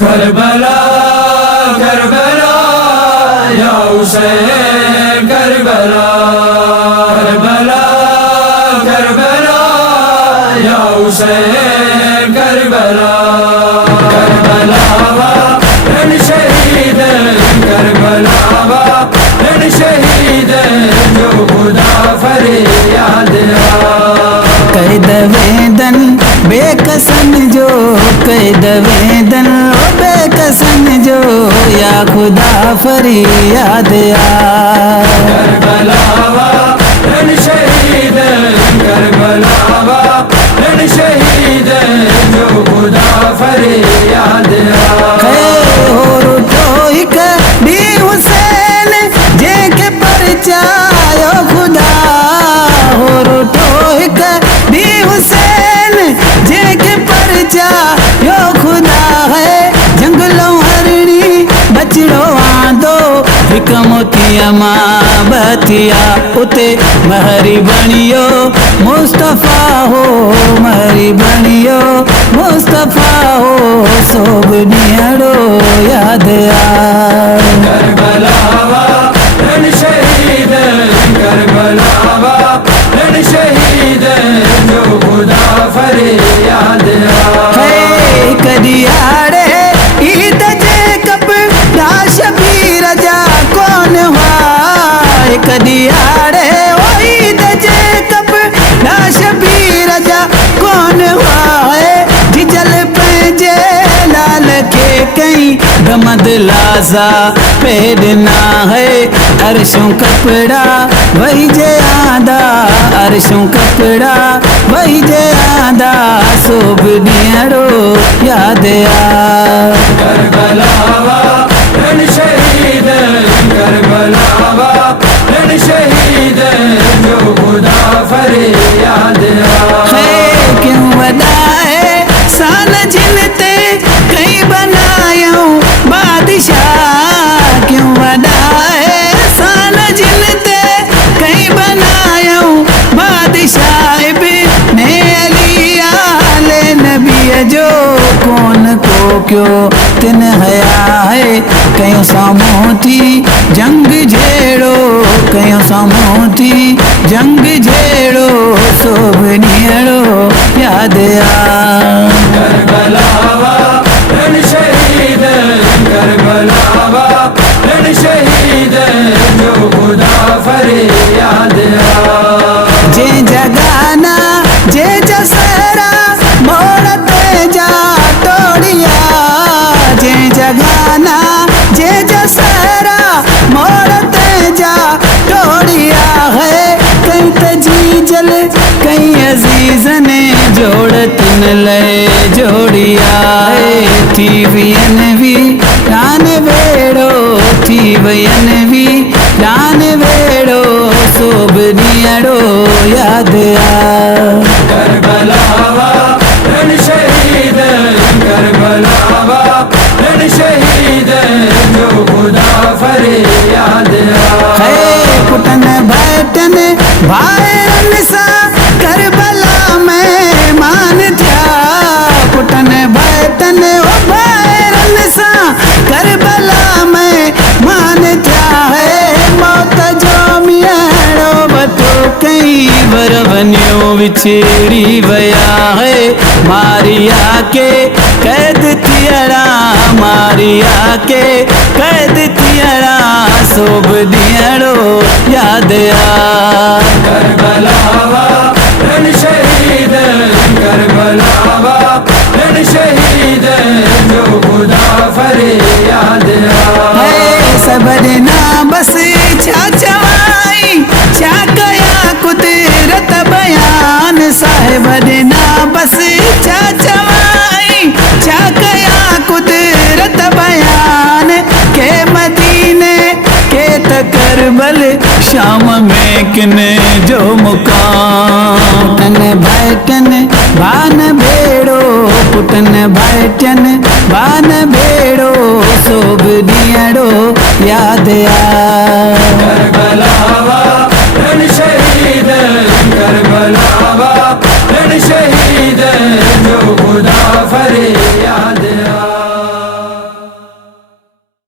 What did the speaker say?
Karbala Karbala या Hussain Karbala Karbala Karbala या Hussain Karbala Karbala रण शहीद करबला रण शहीद जो खुदा फरियाद कैद वेदन बेकसन जो कैद वेदन बेकसन जो या खुदा फरियाद करबला रण शहीद करबला रण शहीद जो खुदा फरियाद दी हुसैन जे के परचायो खुदा हो रोटोक दी हुसैन जे के परचायो खुदा है जंगलों हरणी बचड़ो आंदो हिक मोतिया मां बतिया उते महरी बणियो मुस्तफा हो महरी बणियो मुस्तफा हो सोब ॾियड़ो याद करबला रण शहीद करबला रण शहीद जो खुदा फरियाद कदियाड़े ईद जे कपड़ा शबीर जा कौन हुआ कदियाड़े ओ ईद जे कपड़ा शबीर जा कौन हुआ जिजल पंहिंजे लाल के कई गमद लाजा पेड़ना है अरशों कपड़ा वही जे आंदा अरशों कपड़ा वही जे आंदा सोब ॾियड़ो याद करबला रण शहीद करबला रण शहीद जो खुदा फरियाद क्यों वॾाए सान जिन ते कई बनायूं बादशाह क्यों वॾाए सान जिन ते कई बनायूं बादशाह इब्ने अली आले नबी जो कौन को क्यों तिन हया है कयूं साम्हूं थी जंग झेड़ो कयूं साम्हूं थी जंग झेड़ो सोब ॾियड़ो याद करबला रण शहीद करबला रण शहीद जो खुदा फरियाद जे जगाना जे जसरा मोड़ ते जा तोड़िया जे जगाना जे जसरा मोड़ ते जा तोड़िया है कई तजी जल कई अजीज ने जोड़ तिन लय जोड़िया है थी वियन भी रान वेड़ो थी वयन भी रान वेड़ो सोब ॾियड़ो याद करबला रण शहीद करबला रण शहीद जो खुदा फरियाद है पुटन बैठन भाइरन सा करबला में मान थिया पुटन बैठन ओ भाइरन सा करबला में मान थिया है मौत जो मियाड़ो वठो कई वर वञो विछड़ी वया है मारिया के कैद थियड़ा मारिया के कैद थियड़ा सोब ॾियड़ो याद करबला रण शहीद करबला रण शहीद जो खुदा फरियाद सबरना बस छा चवाई छा कया कुदरत बयान साहिब ना बस छा चवाई छा कया कुदरत बयान के मदीने के करबल शाम में किन जो मुकाम तन भाइटन बान भेड़ो पुटन भाइटन बान भेड़ो सोब ॾियड़ो याद करबला